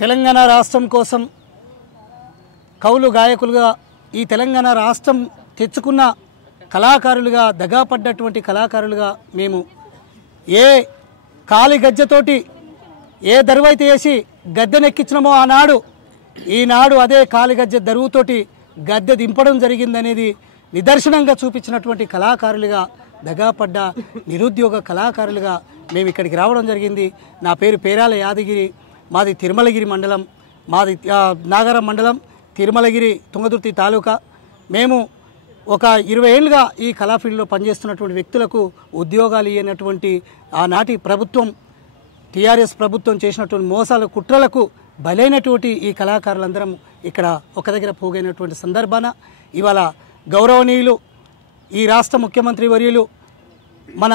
తెలంగాణ రాష్ట్రం కోసం కౌలు గాయకులుగా ఈ తెలంగాణ రాష్ట్రం తెచ్చుకున్న కళాకారులుగా దగాపడ్డటువంటి కళాకారులుగా మేము ఏ కాలి గజ్జతోటి ఏ దరువైతే వేసి గద్దెనెక్కించినమో ఆనాడు ఈనాడు అదే కాలి గజ్జె దరువుతోటి గద్దె దింపడం జరిగిందనేది నిదర్శనంగా చూపించినటువంటి కళాకారులుగా దగాపడ్డ నిరుద్యోగ కళాకారులుగా మేము ఇక్కడికి రావడం జరిగింది. నా పేరు పేరాల యాదగిరి, మాది తిరుమలగిరి మండలం, మాది నాగరం మండలం, తిరుమలగిరి తుంగతుర్తి తాలూకా. మేము ఒక 20 ఏళ్ళుగా ఈ కళా ఫీల్డ్లో పనిచేస్తున్నటువంటి వ్యక్తులకు ఉద్యోగాలు ఇవ్వనటువంటి ఆనాటి ప్రభుత్వం టీఆర్ఎస్ ప్రభుత్వం చేసినటువంటి మోసాల కుట్రలకు బలైనటువంటి ఈ కళాకారులందరం ఇక్కడ ఒక దగ్గర పోగైనటువంటి సందర్భాన ఇవాళ గౌరవనీయులు ఈ రాష్ట్ర ముఖ్యమంత్రి వర్యులు మన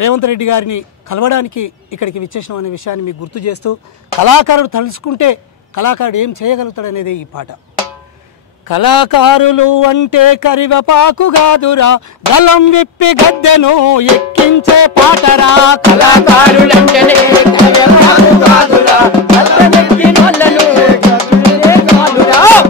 రేవంత్ రెడ్డి గారిని కలవడానికి ఇక్కడికి విచ్చేసిన అనే విషయాన్ని మీకు గుర్తు చేస్తూ, కళాకారుడు తలుచుకుంటే కళాకారుడు ఏం చేయగలుగుతాడనేదే ఈ పాట. కళాకారులు అంటే కరివపాకు గాదురా, గలం విప్పి గద్దెను ఎక్కించే పాటరా. కళాకారులంటేనే కరివపాకు గాదురా,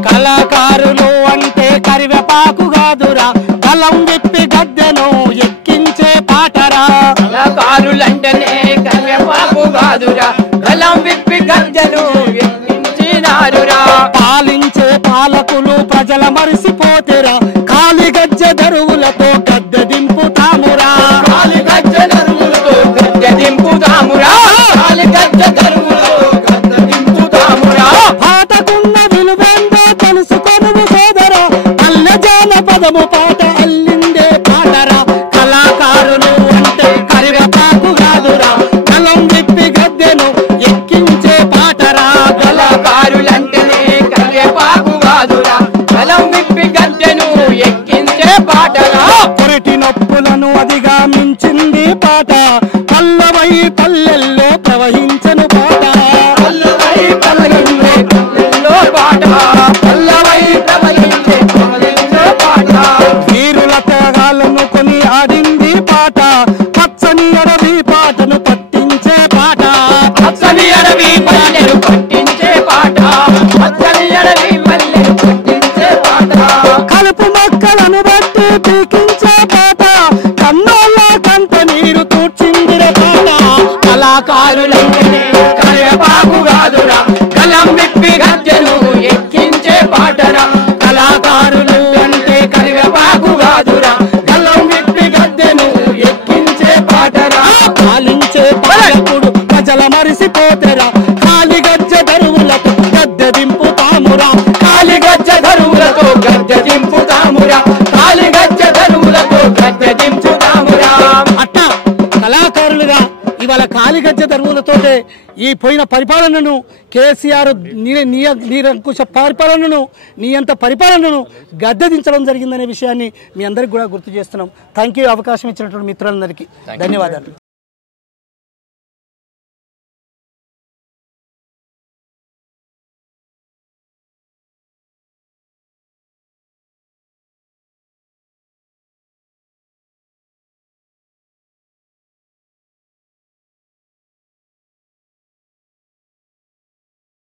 కళాకారులు అంటే కరివపాకు గాదురా, గలం విప్పి గద్దెను ఎక్కించే పాటరా. కళాకారులంటేనే కరివపాకు గాదురా, గలం విప్పి గద్దెను ఎక్కించినారురా. పాలించే పాలకులు ప్రజల మరిసిపోతేరా, కాలి గజ్జె దరువులతో గద్దె దింపుతామురా. కాలి గజ్జె దరువులతో గద్దె దింపుతామురా. కాలి గజ్జె దరువులతో గద్దె దింపుతామురా. పాటకున్న విలువేందో తెలుసుకొనుము సోదరా, పల్లె జానపదము పాట అల్లిందే పాటరా. కళాకారులు అంటే కరివపాకు గాదురా, గలం విప్పి గద్దెను ఎక్కించే పాటరా. కళాకారులంటేనే కరివపాకు గాదురా, గలం విప్పి గద్దెను ఎక్కించే పాటరా. పొరటి నొప్పులను అదిగా మించింది పాట, పల్లవై పల్లెల్లో ప్రవహించను పాట. పల్లవై ప్రవహించే పల్లెల్లో పాట, పల్లవై ప్రవహించే పల్లెల్లో పాట. వీరుల త్యాగాలను కొని ఆడింది పాట, పచ్చని అడవి పాటను పట్టించే పాట. పచ్చని అడవి పల్లెను పట్టించే పాట, పచ్చని అడవి పల్లెను పట్టించే పాట. కలుపు మొక్కలను బట్టి పీకించే పాట, కన్నోళ్ళ కంట నీరు తూర్చిందిర పాట. కళాకారులంటేనే కరివపాకు గాదురా, గలం విప్పి గద్దెను ఎక్కించే పాటరా. కళాకారులు అంటే కరివపాకు గాదురా, గలం విప్పి గద్దెను ఎక్కించే పాటరా. పాలించే పాలకుడు ప్రజల మరిసిపోతేరా, కాలి గజ్జె దరువులతో గద్దె దింపుతామురా. కాలి గజ్జె దరువులతో గద్దె దింపుతామురా. కాలి గజ్జె దరువులతో గద్దె దింపుతామురా. అట్టా కళాకారులుగా ఇవాళ కాలి గజ్జె దరువులతోటే ఈ పోయిన పరిపాలనను కేసీఆర్ నిరంకుశ పరిపాలనను నియంత పరిపాలనను గద్దెదించడం జరిగిందనే విషయాన్ని మీ అందరికి కూడా గుర్తు చేస్తున్నాం. థ్యాంక్ యూ అవకాశం ఇచ్చినటువంటి మిత్రులందరికీ ధన్యవాదాలు.